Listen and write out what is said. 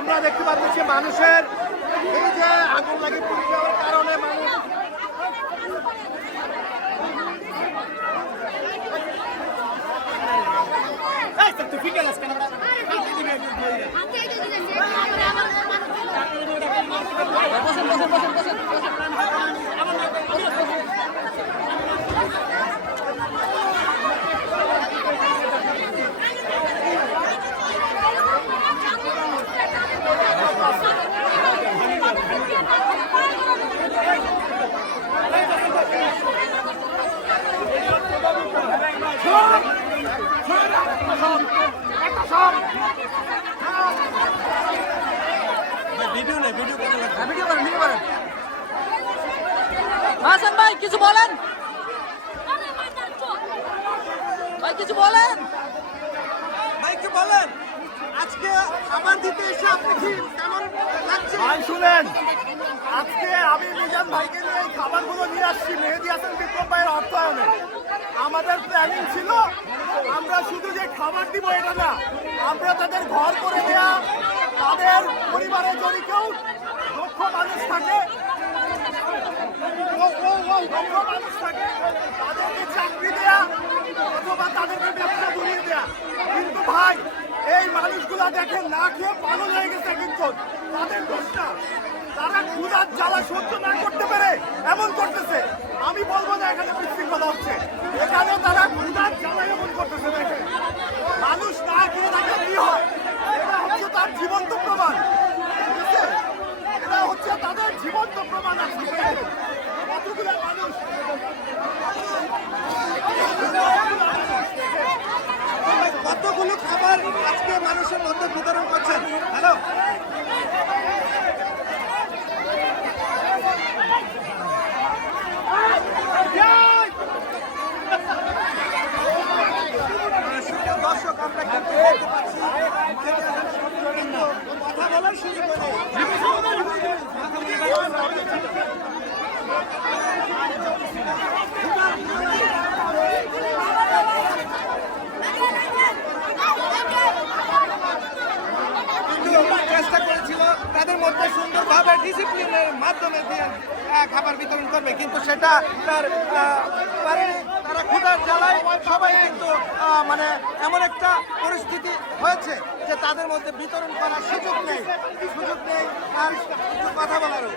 আমরা দেখতে পাচ্ছি মানুষের এই যে আগুন লাগে পুড়ে যাওয়ার কারণে মানুষ হাসান ভাই কিছু বলেন, ভাই কিছু বলেন, ভাই কি বলেন আজকে খাবার দিতে এসে আপনি কি কেমন লাগছে? ভাই শুনেন, আজকে আমি মিজান ভাইকে নিয়ে এই খাবারগুলো নিয়ে আসছি মেহেদী হাসান বিপ্লব ভাইয়ের অর্থায়নে। আমাদের প্ল্যানিং ছিল আমরা শুধু যে খাবার দিব এটা না, আমরা তাদের ঘর করে দেয়া, তাদের পরিবারে যদি কেউ দক্ষ মানুষ থাকে তাদেরকে চাকরি দেয়া অথবা তাদেরকে ব্যবসা ধরিয়ে দেয়া। কিন্তু ভাই এই মানুষগুলা দেখেন না খেয়ে পাগল হয়ে গেছে, কিন্তু তাদের দোষটা তারা ক্ষুধার জ্বালা সহ্য না করতে পেরে এমন করতেছে। আমি বলবো না এখানে বিশৃঙ্খলা হচ্ছে, এখানে তারা ক্ষুধার জ্বালা এমন করতেছে। দেখেন মানুষ না খেয়ে থাকে কি হয়, এটা হচ্ছে তার জীবন্ত প্রমাণ। ঠিক আছে, এটা হচ্ছে তাদের জীবন্ত প্রমাণ। আছে কতগুলো মানুষ কতগুলো খাবার আজকে মানুষের মধ্যে বিতরণ করছেন। হ্যালো দর্শক, আমরা কিন্তু দেখতে পাচ্ছি কথা বলার সুযোগ চেষ্টা করেছিল তাদের মধ্যে সুন্দরভাবে ডিসিপ্লিনের মাধ্যমে দিয়ে খাবার বিতরণ করবে, কিন্তু সেটা তার তারা ক্ষুধার জ্বালায় সবাই কিন্তু মানে এমন একটা পরিস্থিতি হয়েছে যে তাদের মধ্যে বিতরণ করার সুযোগ নেই আর কথা বলারও।